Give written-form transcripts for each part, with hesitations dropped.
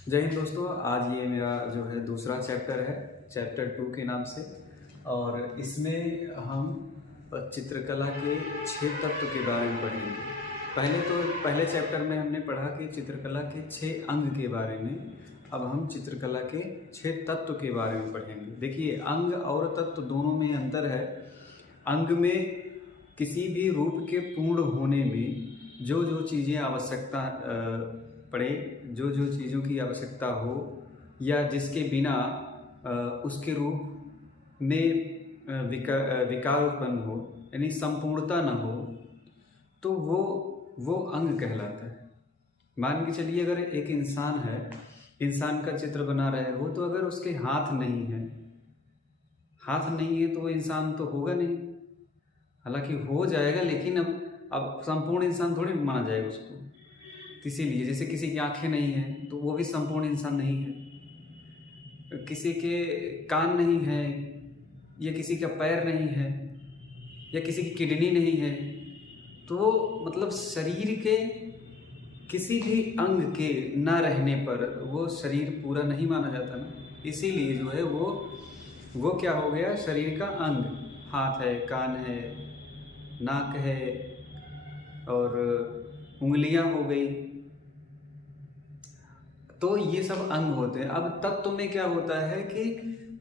जय हिंद दोस्तों। आज ये मेरा जो है दूसरा चैप्टर है, चैप्टर 2 के नाम से। और इसमें हम चित्रकला के 6 तत्व के बारे में पढ़ेंगे। पहले चैप्टर में हमने पढ़ा कि चित्रकला के 6 अंग के बारे में। अब हम चित्रकला के 6 तत्व के बारे में पढ़ेंगे। देखिए, अंग और तत्व दोनों में अंतर है। अंग में किसी भी रूप के पूर्ण होने में जो जो चीज़ें आवश्यकता पड़े, जो जो चीज़ों की आवश्यकता हो या जिसके बिना उसके रूप में विकार उत्पन्न हो, यानी संपूर्णता न हो, तो वो अंग कहलाता है। मान के चलिए, अगर एक इंसान है, इंसान का चित्र बना रहे हो, तो अगर उसके हाथ नहीं है तो वो इंसान तो होगा नहीं। हालांकि हो जाएगा, लेकिन अब संपूर्ण इंसान थोड़ी माना जाएगा उसको। इसीलिए जैसे किसी की आंखें नहीं हैं तो वो भी संपूर्ण इंसान नहीं है। किसी के कान नहीं है, या किसी का पैर नहीं है, या किसी की किडनी नहीं है, तो मतलब शरीर के किसी भी अंग के ना रहने पर वो शरीर पूरा नहीं माना जाता ना। इसीलिए जो है वो क्या हो गया, शरीर का अंग। हाथ है, कान है, नाक है और उंगलियां हो गई, तो ये सब अंग होते हैं। अब तत्व में क्या होता है कि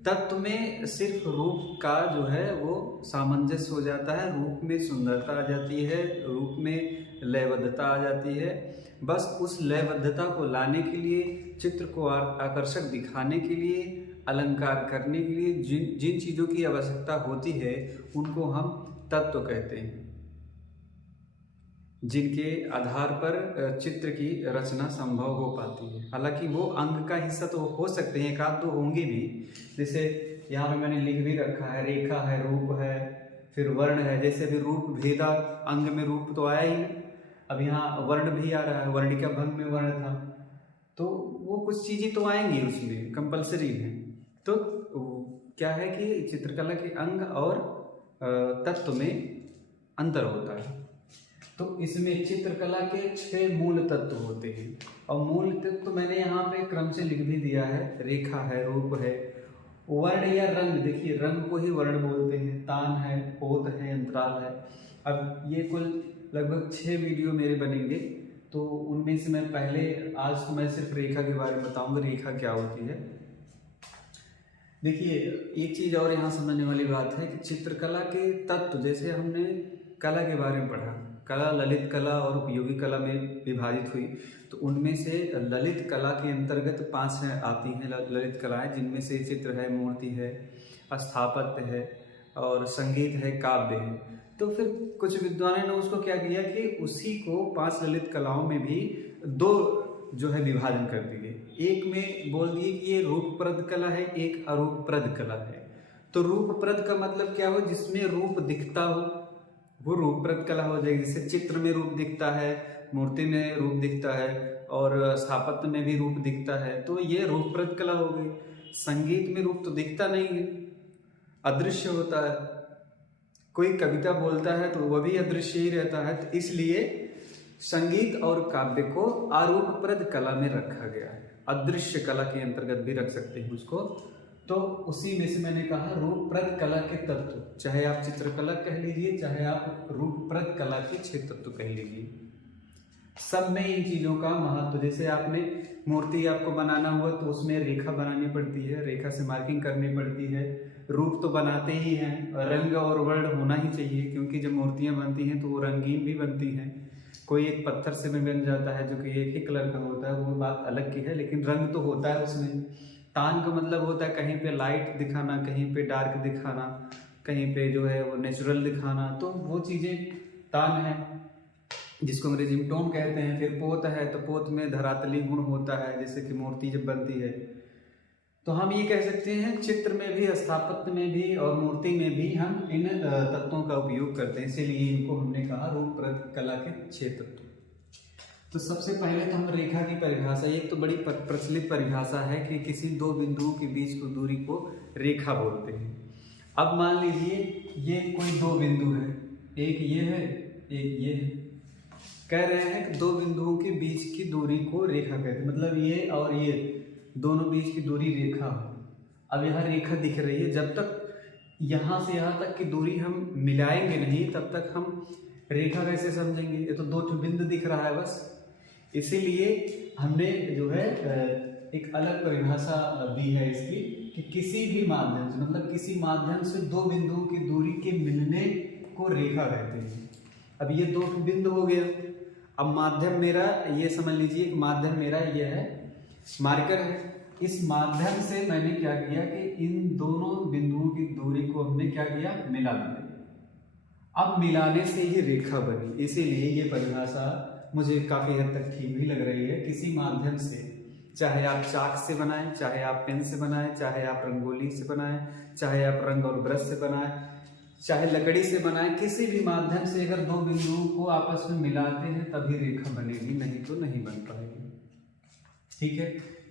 तत्व में सिर्फ रूप का जो है वो सामंजस्य हो जाता है, रूप में सुंदरता आ जाती है, रूप में लयबद्धता आ जाती है। बस उस लयबद्धता को लाने के लिए, चित्र को आकर्षक दिखाने के लिए, अलंकार करने के लिए जिन चीज़ों की आवश्यकता होती है उनको हम तत्व कहते हैं, जिनके आधार पर चित्र की रचना संभव हो पाती है। हालांकि वो अंग का हिस्सा तो हो सकते हैं, एक आध दो होंगे भी। जैसे यहाँ पे मैंने लिख भी रखा है, रेखा है, रूप है, फिर वर्ण है। जैसे अभी रूप भेदा, अंग में रूप तो आया ही, अब यहाँ वर्ण भी आ रहा है, वर्णिका भंग में वर्ण था, तो वो कुछ चीज़ें तो आएंगी, उसमें कंपल्सरी है। तो क्या है कि चित्रकला के अंग और तत्व में अंतर होता है। तो इसमें चित्रकला के 6 मूल तत्व होते हैं, और मूल तत्व मैंने यहाँ पे क्रम से लिख भी दिया है। रेखा है, रूप है, वर्ण या रंग। देखिए, रंग को ही वर्ण बोलते हैं। तान है, पोत है, अंतराल है। अब ये कुल लगभग 6 वीडियो मेरे बनेंगे, तो उनमें से मैं आज तो मैं सिर्फ रेखा के बारे में बताऊंगा, रेखा क्या होती है। देखिए, एक चीज़ और यहाँ समझने वाली बात है कि चित्रकला के तत्व, जैसे हमने कला के बारे में पढ़ा, कला ललित कला और उपयोगी कला में विभाजित हुई, तो उनमें से ललित कला के अंतर्गत 5 आती हैं ललित कलाएं, जिनमें से चित्र है, मूर्ति है, स्थापत्य है और संगीत है, काव्य है। तो फिर कुछ विद्वानों ने उसको क्या किया कि उसी को 5 ललित कलाओं में भी 2 जो है विभाजन कर दिए। एक में बोल दिए कि ये रूपप्रद कला है, एक अरूपप्रद कला है। तो रूपप्रद का मतलब क्या हो, जिसमें रूप दिखता हो, वो रूपप्रद कला हो जाएगी। जैसे चित्र में रूप दिखता है, मूर्ति में रूप दिखता है और स्थापत्य में भी रूप दिखता है, तो ये रूपप्रद कला हो गई। संगीत में रूप तो दिखता नहीं है, अदृश्य होता है। कोई कविता बोलता है तो वह भी अदृश्य ही रहता है। तो इसलिए संगीत और काव्य को आरूपप्रद कला में रखा गया है। अदृश्य कला के अंतर्गत भी रख सकते हैं उसको। तो उसी में से मैंने कहा रूपप्रद कला के तत्व, चाहे आप चित्रकला कह लीजिए, चाहे आप रूपप्रद कला के 6 तत्व कह लीजिए, सब में इन चीज़ों का महत्व। जैसे आपने मूर्ति आपको बनाना हुआ तो उसमें रेखा बनानी पड़ती है, रेखा से मार्किंग करनी पड़ती है। रूप तो बनाते ही हैं, रंग और वर्ण होना ही चाहिए, क्योंकि जब मूर्तियाँ बनती हैं तो वो रंगीन भी बनती हैं। कोई एक पत्थर से भी बन जाता है जो कि एक ही कलर का होता है, वो बात अलग की है, लेकिन रंग तो होता है उसमें। तान का मतलब होता है कहीं पे लाइट दिखाना, कहीं पे डार्क दिखाना, कहीं पे जो है वो नेचुरल दिखाना, तो वो चीज़ें तान है, जिसको अंग्रेजी में टोन कहते हैं। फिर पोत है, तो पोत में धरातली गुण होता है, जैसे कि मूर्ति जब बनती है। तो हम ये कह सकते हैं चित्र में भी, स्थापत्य में भी और मूर्ति में भी हम इन तत्वों का उपयोग करते हैं। इसीलिए इनको हमने कहा रूपप्रद कला के 6 तत्व। तो सबसे पहले तो हम रेखा की परिभाषा, एक तो बड़ी प्रचलित परिभाषा है कि किसी 2 बिंदुओं के बीच की दूरी को रेखा बोलते हैं। अब मान लीजिए ये कोई 2 बिंदु है, एक ये है, एक ये है। कह रहे हैं कि दो बिंदुओं के बीच की दूरी को रेखा कहते हैं, मतलब ये और ये दोनों बीच की दूरी रेखा हो। अब यहाँ रेखा दिख रही है, जब तक यहाँ से यहाँ तक की दूरी हम मिलाएंगे नहीं तब तक हम रेखा कैसे समझेंगे। ये तो दो बिंदु दिख रहा है बस, इसीलिए हमने जो है एक अलग परिभाषा दी है इसकी कि किसी भी माध्यम से, मतलब किसी माध्यम से दो बिंदुओं की दूरी के मिलने को रेखा कहते हैं। अब ये दो बिंदु हो गया। अब माध्यम मेरा ये समझ लीजिए, एक माध्यम मेरा ये है, मार्कर है। इस माध्यम से मैंने क्या किया कि इन दोनों बिंदुओं की दूरी को हमने क्या किया, मिला दिया। अब मिलाने से ही रेखा बनी, इसीलिए ये परिभाषा मुझे काफी हद तक ठीक भी लग रही है। किसी माध्यम से, चाहे आप चाक से बनाएं, चाहे आप पेन से बनाएं, चाहे आप रंगोली से बनाएं, चाहे आप रंग और ब्रश से बनाएं, चाहे लकड़ी से बनाएं, किसी भी माध्यम से अगर दो बिंदुओं को आपस में मिलाते हैं तभी रेखा बनेगी, नहीं तो नहीं बन पाएगी। ठीक है,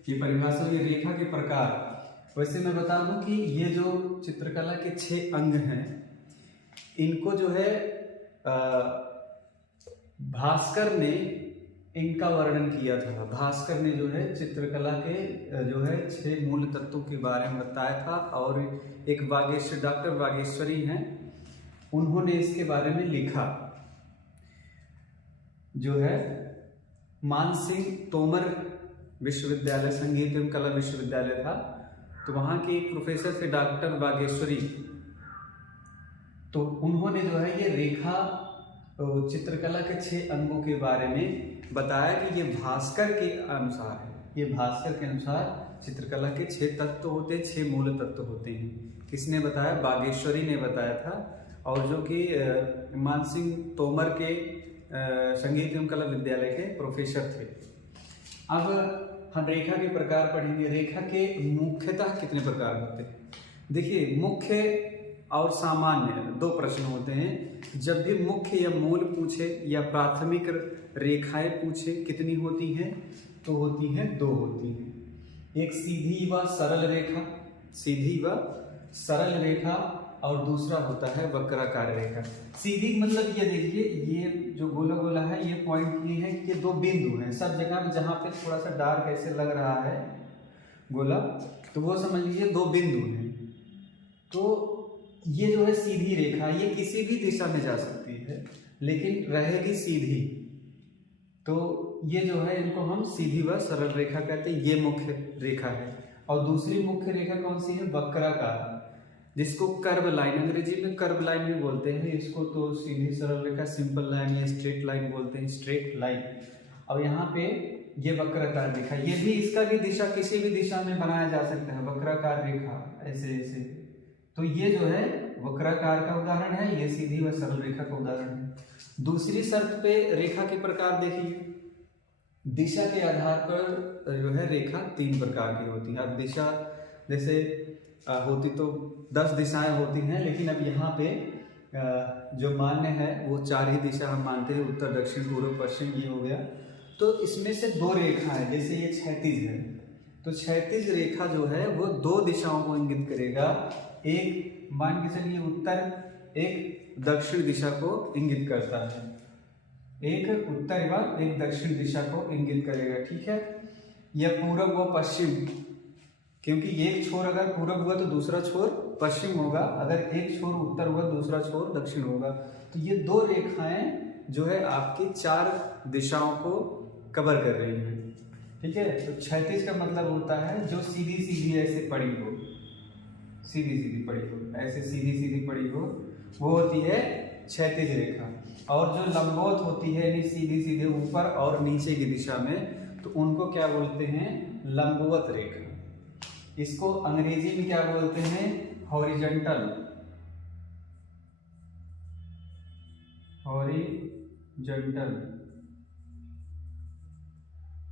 ये परिभाषा ये रेखा के प्रकार। वैसे मैं बता दूं कि ये जो चित्रकला के 6 अंग हैं, इनको जो है भास्कर ने इनका वर्णन किया था। भास्कर ने जो है चित्रकला के जो है 6 मूल तत्वों के बारे में बताया था, और एक वागेश्वर, डॉक्टर वागेश्वरी हैं, उन्होंने इसके बारे में लिखा। जो है मानसिंह तोमर विश्वविद्यालय, संगीत एवं कला विश्वविद्यालय था, तो वहाँ के एक प्रोफेसर थे डॉक्टर वागेश्वरी, तो उन्होंने जो है ये रेखा चित्रकला के 6 अंगों के बारे में बताया कि ये भास्कर के अनुसार है। ये भास्कर के अनुसार चित्रकला के 6 तत्व होते हैं, 6 मूल तत्व होते हैं। किसने बताया? बागेश्वरी ने बताया था, और जो कि मानसिंह तोमर के संगीत एवं कला विद्यालय के प्रोफेसर थे। अब हम रेखा के प्रकार पढ़ेंगे। रेखा के मुख्यतः कितने प्रकार होते हैं? देखिए, मुख्य और सामान्य 2 प्रश्न होते हैं। जब भी मुख्य या मूल पूछे या प्राथमिक रेखाएं पूछे, कितनी होती हैं? तो होती हैं 2 होती हैं। एक सीधी व सरल रेखा, सीधी व सरल रेखा, और दूसरा होता है वक्राकार रेखा। सीधी मतलब ये देखिए, ये जो गोला गोला है, ये पॉइंट ये है कि 2 बिंदु हैं सब जगह। जहाँ पे थोड़ा सा डार्क ऐसे लग रहा है गोला, तो वो समझ लीजिए 2 बिंदु हैं। तो ये जो है सीधी रेखा, ये किसी भी दिशा में जा सकती है लेकिन रहेगी सीधी। तो ये जो है, इनको हम सीधी व सरल रेखा कहते हैं। ये मुख्य रेखा है। और दूसरी मुख्य रेखा कौन सी है? वक्राकार, जिसको कर्व लाइन, अंग्रेजी में कर्व लाइन भी बोलते हैं इसको। तो सीधी सरल रेखा, सिंपल लाइन या स्ट्रेट लाइन बोलते हैं, स्ट्रेट लाइन। अब यहाँ पे ये वक्राकार रेखा, ये भी, इसका भी दिशा किसी भी दिशा में बनाया जा सकता है, वक्राकार रेखा ऐसे ऐसे। तो ये जो है वक्राकार का उदाहरण है, ये सीधी व सरल रेखा का उदाहरण है। दूसरी शर्त पे रेखा के प्रकार देखिए। दिशा के आधार पर जो है रेखा 3 प्रकार की होती है। अब दिशा जैसे होती तो 10 दिशाएं होती हैं, लेकिन अब यहाँ पे जो मान्य है वो 4 ही दिशा हम मानते हैं, उत्तर दक्षिण पूर्व पश्चिम, ये हो गया। तो इसमें से 2 रेखा है, जैसे ये क्षैतिज है, तो क्षैतिज रेखा जो है वो 2 दिशाओं को इंगित करेगा। एक मान के चलिए उत्तर, एक दक्षिण दिशा को इंगित करता है। एक उत्तर व एक दक्षिण दिशा को इंगित करेगा, ठीक है। यह पूर्व व पश्चिम, क्योंकि एक छोर अगर पूर्व हुआ तो दूसरा छोर पश्चिम होगा, अगर एक छोर उत्तर हुआ दूसरा छोर दक्षिण होगा। तो ये 2 रेखाएं जो है आपकी 4 दिशाओं को कवर कर रही हैं, ठीक है। तो क्षैतिज का मतलब होता है जो सीधी सीधी ऐसे पड़ी हो, सीधी सीधी पड़ी हो, ऐसे सीधी सीधी पड़ी हो, वो होती है क्षैतिज रेखा। और जो लंबवत होती है, यानी सीधी सीधे ऊपर और नीचे की दिशा में, तो उनको क्या बोलते हैं? लंबवत रेखा। इसको अंग्रेजी में क्या बोलते हैं? Horizontal, horizontal.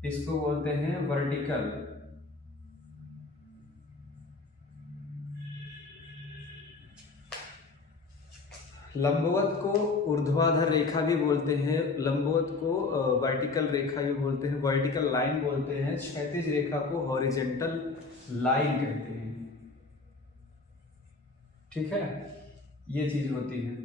इसको बोलते हैं वर्टिकल। लंबवत को ऊर्ध्वाधर रेखा भी बोलते हैं, लंबवत को वर्टिकल रेखा भी बोलते हैं, वर्टिकल लाइन बोलते हैं। क्षैतिज रेखा को हॉरिजॉन्टल लाइन कहते हैं, ठीक है। ये चीज होती है।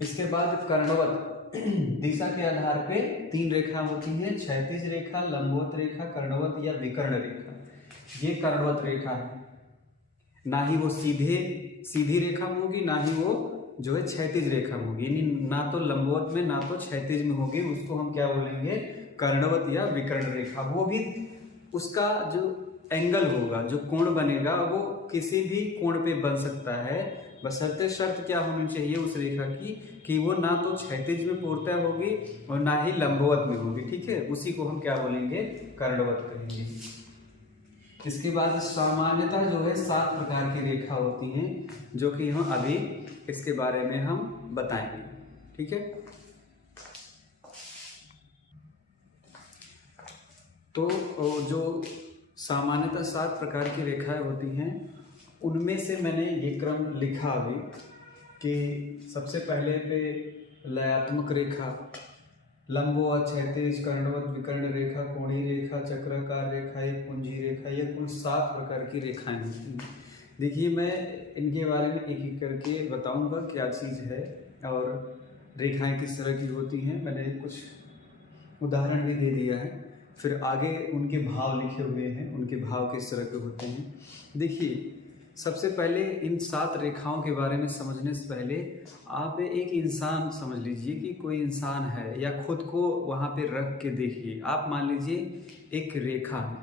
इसके बाद कर्णवत, दिशा के आधार पे 3 रेखा होती हैं, क्षैतिज रेखा, लंबवत रेखा, कर्णवत या विकर्ण रेखा। ये कर्णवत रेखा है, ना ही वो सीधी रेखा में होगी, ना ही वो जो है क्षैतिज रेखा में होगी, यानी ना तो लंबवत में ना तो क्षैतिज में होगी। उसको हम क्या बोलेंगे, कर्णवत या विकर्ण रेखा। वो भी उसका जो एंगल होगा, जो कोण बनेगा, वो किसी भी कोण पे बन सकता है, बशर्ते शर्त क्या होनी चाहिए उस रेखा की कि वो ना तो क्षैतिज में पूर्णतः होगी और ना ही लंबवत में होगी। ठीक है, उसी को हम क्या बोलेंगे, कर्णवत कहेंगे। इसके बाद सामान्यतः जो है 7 प्रकार की रेखा होती हैं, जो कि हम अभी इसके बारे में हम बताएंगे। ठीक है, तो जो सामान्यतः 7 प्रकार की रेखाएं होती हैं, उनमें से मैंने ये क्रम लिखा अभी कि सबसे पहले पे लयात्मक रेखा, लंबवत, क्षैतिज, कर्णवत, विकर्ण रेखा, कोणीय रेखा, चक्राकार रेखा, एक पुंजी रेखा, ये कुल 7 प्रकार की रेखाएं होती हैं। देखिए, मैं इनके बारे में एक एक करके बताऊंगा क्या चीज़ है और रेखाएं किस तरह की होती हैं। मैंने कुछ उदाहरण भी दे दिया है, फिर आगे उनके भाव लिखे हुए हैं, उनके भाव किस तरह के होते हैं। देखिए, सबसे पहले इन 7 रेखाओं के बारे में समझने से पहले आप एक इंसान समझ लीजिए कि कोई इंसान है, या खुद को वहाँ पे रख के देखिए। आप मान लीजिए एक रेखा है,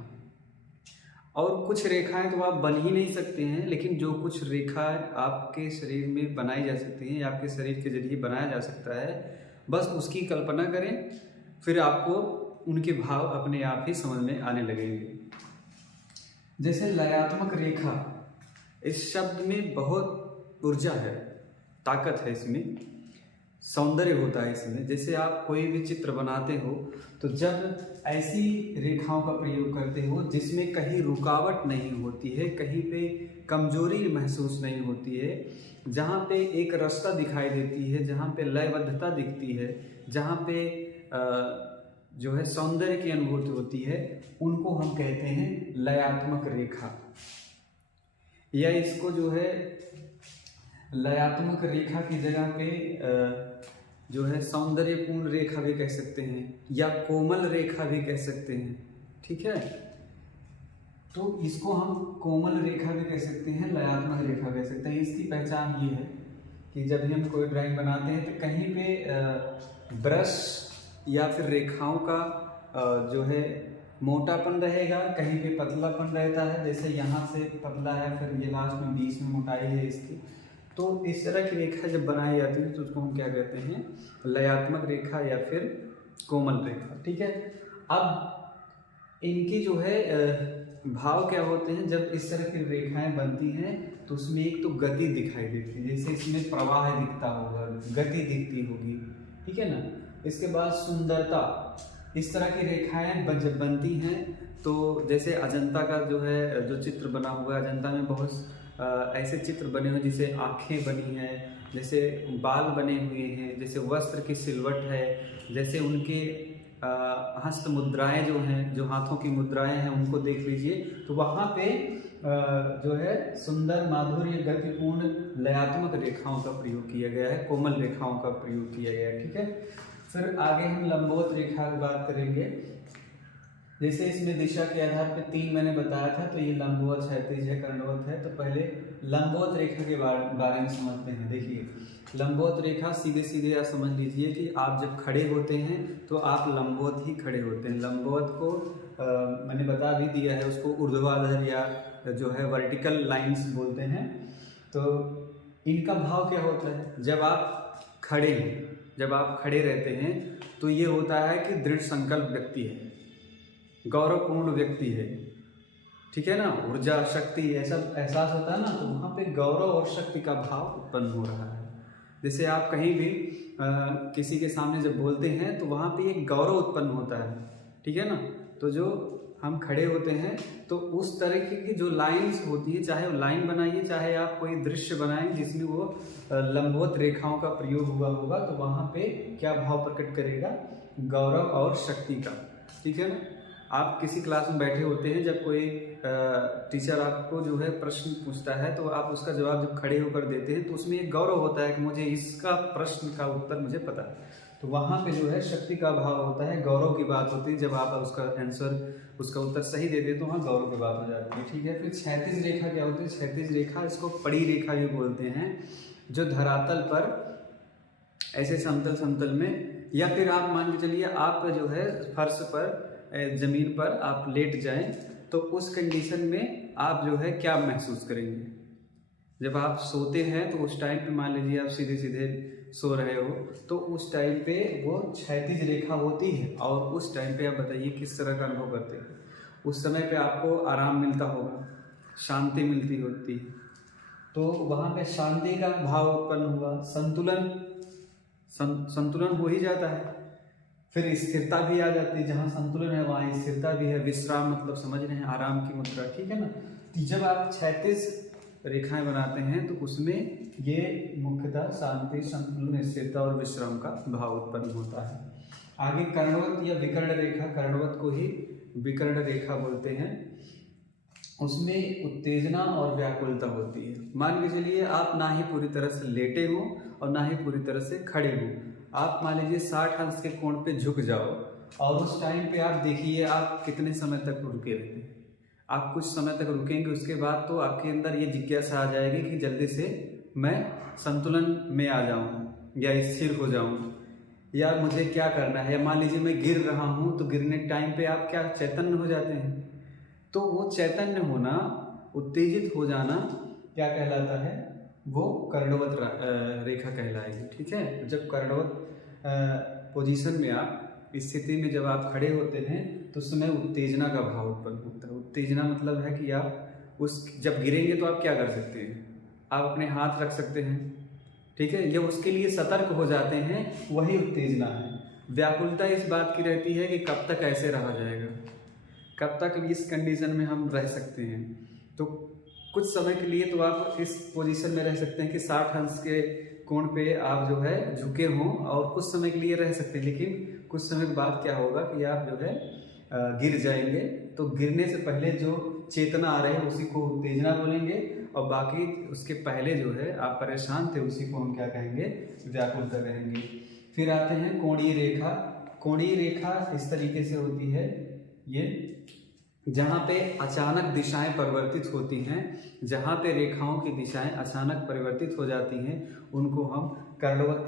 और कुछ रेखाएं तो आप बन ही नहीं सकते हैं, लेकिन जो कुछ रेखाएं आपके शरीर में बनाई जा सकती हैं या आपके शरीर के जरिए बनाया जा सकता है, बस उसकी कल्पना करें, फिर आपको उनके भाव अपने आप ही समझ में आने लगेंगे। जैसे लयात्मक रेखा, इस शब्द में बहुत ऊर्जा है, ताकत है, इसमें सौंदर्य होता है इसमें। जैसे आप कोई भी चित्र बनाते हो तो जब ऐसी रेखाओं का प्रयोग करते हो जिसमें कहीं रुकावट नहीं होती है, कहीं पे कमजोरी महसूस नहीं होती है, जहाँ पे एक रास्ता दिखाई देती है, जहाँ पे लयबद्धता दिखती है, जहाँ पे जो है सौंदर्य की अनुभूति होती है, उनको हम कहते हैं लयात्मक रेखा। या इसको जो है लयात्मक रेखा की जगह पे जो है सौंदर्यपूर्ण रेखा भी कह सकते हैं, या कोमल रेखा भी कह सकते हैं। ठीक है, तो इसको हम कोमल रेखा भी कह सकते हैं, लयात्मक रेखा कह सकते हैं। इसकी पहचान ये है कि जब भी हम कोई ड्राइंग बनाते हैं तो कहीं पे ब्रश या फिर रेखाओं का जो है मोटापन रहेगा, कहीं पे पतलापन रहता है। जैसे यहाँ से पतला है, फिर ये लास्ट में बीच में मोटाई है इसकी। तो इस तरह की रेखा जब बनाई जाती है तो उसको हम क्या कहते हैं, लयात्मक रेखा या फिर कोमल रेखा। ठीक है, अब इनकी जो है भाव क्या होते हैं, जब इस तरह की रेखाएं बनती हैं तो उसमें एक तो गति दिखाई देती है, जैसे इसमें प्रवाह दिखता होगा, गति दिखती होगी। ठीक है ना। इसके बाद सुंदरता, इस तरह की रेखाएं जब बनती हैं तो जैसे अजंता का जो है जो चित्र बना हुआ है, अजंता में बहुत ऐसे चित्र बने हुए, जैसे आँखें बनी हैं, जैसे बाल बने हुए हैं, जैसे वस्त्र की सिलवट है, जैसे उनके हस्त मुद्राएं जो हैं, जो हाथों की मुद्राएं हैं, उनको देख लीजिए तो वहाँ पे जो है सुंदर, माधुर्य, गतिपूर्ण लयात्मक रेखाओं का प्रयोग किया गया है, कोमल रेखाओं का प्रयोग किया गया है। ठीक है, फिर आगे हम लंबवत रेखा की बात करेंगे। जैसे इसमें दिशा के आधार पे 3 मैंने बताया था, तो ये लंबवत, क्षैतिज है, कर्णवत है। तो पहले लंबवत रेखा के बारे में समझते हैं। देखिए, लंबवत रेखा सीधे सीधे आप समझ लीजिए कि आप जब खड़े होते हैं तो आप लंबवत ही खड़े होते हैं। लंबवत को मैंने बता भी दिया है, उसको ऊर्ध्वाधर या जो है वर्टिकल लाइंस बोलते हैं। तो इनका भाव क्या होता है, जब आप खड़े हैं, जब आप खड़े रहते हैं तो ये होता है कि दृढ़ संकल्प व्यक्ति है, गौरवपूर्ण व्यक्ति है। ठीक है ना, ऊर्जा, शक्ति, ऐसा एहसास होता है ना, तो वहाँ पे गौरव और शक्ति का भाव उत्पन्न हो रहा है। जैसे आप कहीं भी किसी के सामने जब बोलते हैं तो वहाँ पे एक गौरव उत्पन्न होता है। ठीक है ना, तो जो हम खड़े होते हैं तो उस तरीके की जो लाइंस होती है, चाहे वो लाइन बनाइए, चाहे आप कोई दृश्य बनाएं जिसमें वो लंबवत रेखाओं का प्रयोग हुआ होगा, तो वहाँ पे क्या भाव प्रकट करेगा, गौरव और शक्ति का। ठीक है ना। आप किसी क्लास में बैठे होते हैं, जब कोई टीचर आपको जो है प्रश्न पूछता है तो आप उसका जवाब जब खड़े होकर देते हैं तो उसमें एक गौरव होता है कि मुझे इसका प्रश्न का उत्तर मुझे पता है। तो तो वहाँ पे जो है शक्ति का भाव होता है, गौरव की बात होती है। जब आप उसका आंसर, उसका उत्तर सही दे दे तो वहाँ गौरव की बात हो जाती है, ठीक है। फिर क्षैतिज रेखा क्या होती है? क्षैतिज रेखा, इसको पड़ी रेखा भी बोलते हैं, जो धरातल पर ऐसे समतल समतल में, या फिर आप मान के चलिए आप जो है फर्श पर, ज़मीन पर आप लेट जाएं, तो उस कंडीशन में आप जो है क्या महसूस करेंगे? जब आप सोते हैं तो उस टाइम पे मान लीजिए आप सीधे सीधे सो रहे हो, तो उस टाइम पे वो क्षैतिज रेखा होती है, और उस टाइम पे आप बताइए किस तरह का अनुभव करते हैं? उस समय पे आपको आराम मिलता होगा, शांति मिलती होती है, तो वहाँ पे शांति का भाव उत्पन्न हुआ, संतुलन हो ही जाता है। फिर स्थिरता भी आ जाती है, जहाँ संतुलन है वहाँ स्थिरता भी है। विश्राम मतलब समझ रहे हैं, आराम की मुद्रा, ठीक है ना। तो जब आप क्षैतिज रेखाएं बनाते हैं तो उसमें ये मुख्यतः शांति, संतुलन, स्थिरता और विश्राम का भाव उत्पन्न होता है। आगे कर्णवत या विकर्ण रेखा, कर्णवत को ही विकर्ण रेखा बोलते हैं, उसमें उत्तेजना और व्याकुलता होती है। मान के चलिए आप ना ही पूरी तरह से लेटे हो और ना ही पूरी तरह से खड़े हो, आप मान लीजिए 60 अंश के कोण पे झुक जाओ, और उस टाइम पे आप देखिए आप कितने समय तक रुके रहते हैं। आप कुछ समय तक रुकेंगे, उसके बाद तो आपके अंदर ये जिज्ञासा आ जाएगी कि जल्दी से मैं संतुलन में आ जाऊं या स्थिर हो जाऊं, या मुझे क्या करना है। या मान लीजिए मैं गिर रहा हूं, तो गिरने के टाइम पे आप क्या चैतन्य हो जाते हैं, तो वो चैतन्य होना, उत्तेजित हो जाना क्या कहलाता है? वो कर्णवत रेखा कहलाएगी, ठीक है। जब कर्णवत पोजीशन में आप स्थिति में जब आप खड़े होते हैं तो उस समय उत्तेजना का भाव उत्पन्न होता है। उत्तेजना मतलब है कि आप जब गिरेंगे तो आप क्या कर सकते हैं? आप अपने हाथ रख सकते हैं, ठीक है। जब उसके लिए सतर्क हो जाते हैं, वही उत्तेजना है। व्याकुलता इस बात की रहती है कि कब तक ऐसे रहा जाएगा, कब तक इस कंडीशन में हम रह सकते हैं। तो कुछ समय के लिए तो आप इस पोजीशन में रह सकते हैं कि 60 अंश के कोण पे आप जो है झुके हों, और कुछ समय के लिए रह सकते हैं। लेकिन कुछ समय के बाद क्या होगा कि आप जो है गिर जाएंगे। तो गिरने से पहले जो चेतना आ रही है उसी को उत्तेजना बोलेंगे, और बाकी उसके पहले जो है आप परेशान थे उसी को हम क्या कहेंगे? व्याकुलता कहेंगे। फिर आते हैं कोणीय रेखा। कोणीय रेखा इस तरीके से होती है, ये जहाँ पे अचानक दिशाएं परिवर्तित होती हैं, जहाँ पे रेखाओं की दिशाएं अचानक परिवर्तित हो जाती हैं, उनको हम कर्णवत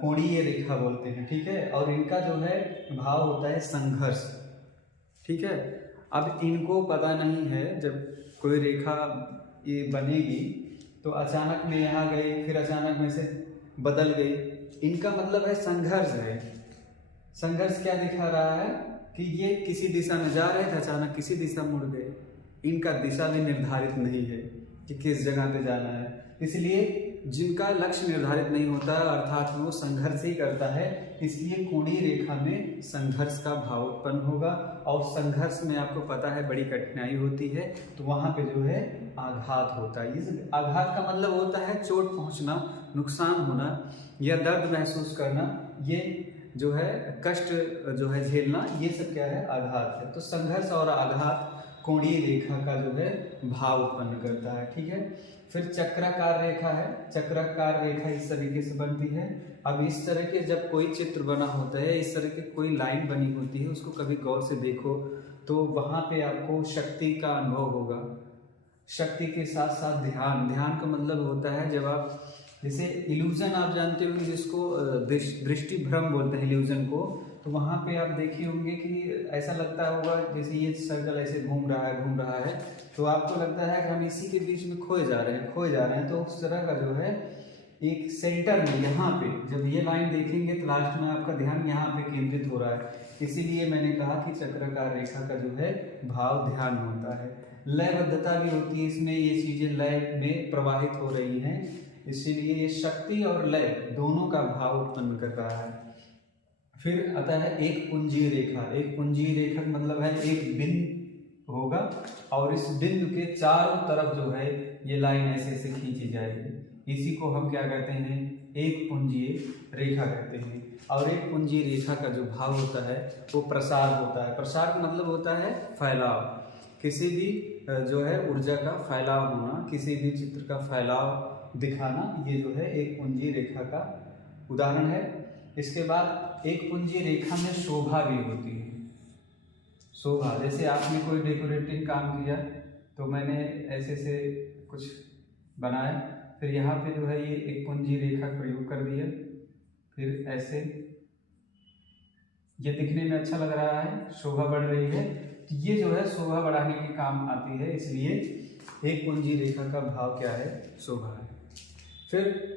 कोणीय रेखा बोलते हैं, ठीक है। और इनका जो है भाव होता है संघर्ष, ठीक है। अब इनको पता नहीं है, जब कोई रेखा ये बनेगी तो अचानक में यहाँ गई, फिर अचानक में से बदल गई, इनका मतलब है संघर्ष है। संघर्ष क्या दिखा रहा है कि ये किसी दिशा में जा रहे थे, अचानक किसी दिशा मुड़ गए। इनका दिशा भी निर्धारित नहीं है कि किस जगह पे जाना है। इसलिए जिनका लक्ष्य निर्धारित नहीं होता, अर्थात वो संघर्ष ही करता है, इसलिए कोणीय रेखा में संघर्ष का भाव उत्पन्न होगा। और संघर्ष में आपको पता है बड़ी कठिनाई होती है, तो वहाँ पे जो है आघात होता है। इस आघात का मतलब होता है चोट पहुँचना, नुकसान होना या दर्द महसूस करना, ये जो है कष्ट जो है झेलना, ये सब क्या है? आघात है। तो संघर्ष और आघात कोणीय रेखा का जो है भाव उत्पन्न करता है, ठीक है। फिर चक्राकार रेखा है। चक्राकार रेखा इस तरीके से बनती है। अब इस तरह के जब कोई चित्र बना होता है, इस तरह की कोई लाइन बनी होती है, उसको कभी गौर से देखो तो वहाँ पे आपको शक्ति का अनुभव होगा। शक्ति के साथ साथ ध्यान, ध्यान का मतलब होता है जब आप, जैसे इल्यूजन आप जानते होंगे जिसको दृष्टि भ्रम बोलते हैं इल्यूजन को, तो वहाँ पे आप देखे होंगे कि ऐसा लगता होगा जैसे ये सर्कल ऐसे घूम रहा है, तो आपको लगता है कि हम इसी के बीच में खोए जा रहे हैं। तो उस तरह का जो है एक सेंटर में, यहाँ पे जब ये लाइन देखेंगे तो लास्ट में आपका ध्यान यहाँ पे केंद्रित हो रहा है। इसीलिए मैंने कहा कि चक्राकार रेखा का जो है भाव ध्यान होता है। लयबद्धता भी होती है इसमें, ये चीजें लय में प्रवाहित हो रही हैं, इसीलिए ये शक्ति और लय दोनों का भाव उत्पन्न कर रहा है। फिर आता है एक पुंजीय रेखा। एक पुंजीय रेखा का मतलब है एक बिंदु होगा और इस बिंदु के चारों तरफ जो है ये लाइन ऐसे ऐसे खींची जाएगी, इसी को हम क्या कहते हैं? एक पुंजीय रेखा कहते हैं। और एक पुंजीय रेखा का जो भाव होता है वो प्रसार होता है। प्रसार का मतलब होता है फैलाव, किसी भी जो है ऊर्जा का फैलाव होना, किसी भी चित्र का फैलाव दिखाना, ये जो है एक पुंजीय रेखा का उदाहरण है। इसके बाद एक पुंजी रेखा में शोभा भी होती है। शोभा, जैसे आपने कोई डेकोरेटिव काम किया तो मैंने ऐसे से कुछ बनाया, फिर यहाँ पे जो है ये एक पुंजी रेखा का प्रयोग कर दिया, फिर ऐसे ये दिखने में अच्छा लग रहा है, शोभा बढ़ रही है, तो ये जो है शोभा बढ़ाने के काम आती है, इसलिए एक पुंजी रेखा का भाव क्या है, शोभा है। फिर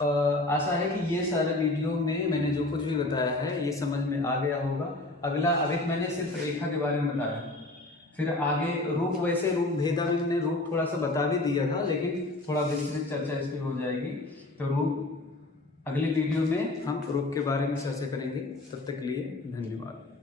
आशा है कि ये सारे वीडियो में मैंने जो कुछ भी बताया है ये समझ में आ गया होगा। अगला, अभी मैंने सिर्फ रेखा के बारे में बताया, फिर आगे रूप, वैसे रूप भेदा में मैंने रूप थोड़ा सा बता भी दिया था, लेकिन थोड़ा विस्तृत चर्चा इस पर हो जाएगी। तो रूप अगले वीडियो में हम रूप के बारे में चर्चा करेंगे। तब तक के लिए धन्यवाद।